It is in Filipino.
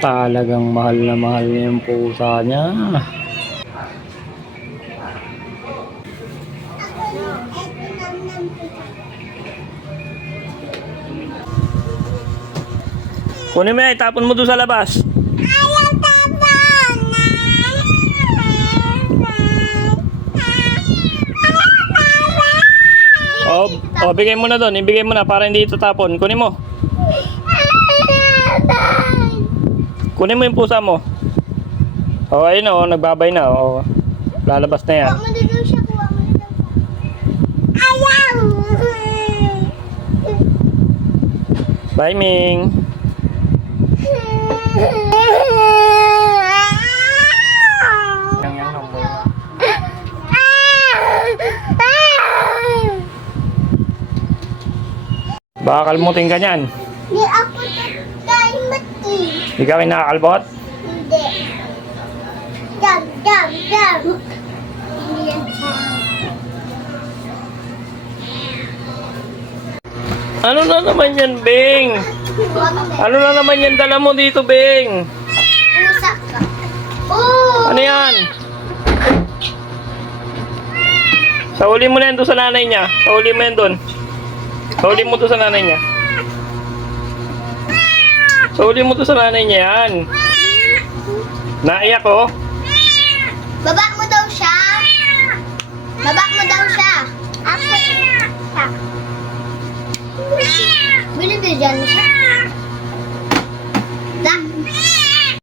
Talagang mahal na mahal niya yung pusa niya. Kunin mo yan, itapon mo doon sa labas. O, oh, bigay mo na doon. Ibigay mo na para hindi ito tapon. Kunin mo. Kunin mo yung pusa mo. O, ayun o. Nagbabay na. O, lalabas na yan. Kuha mo na daw siya, kuha mo na daw. Ayaw! Bye, Ming. Baka kalmutin ka niyan. Hindi ako. Ikaw ay nakakalbot? Hindi. Hindi yan siya. Ano na naman yan, Bing? Ano na naman yan dala mo dito, Bing? Ano? Oh! Ano yan? Sauli mo na yan doon sa nanay niya. Sauli mo yan doon. Sauli mo doon sa nanay niya. Suli mo to sa nanay niya yan. Naiyak. Oh. Babak mo daw siya. Babak mo daw siya. Ako. Binibigyan mo siya.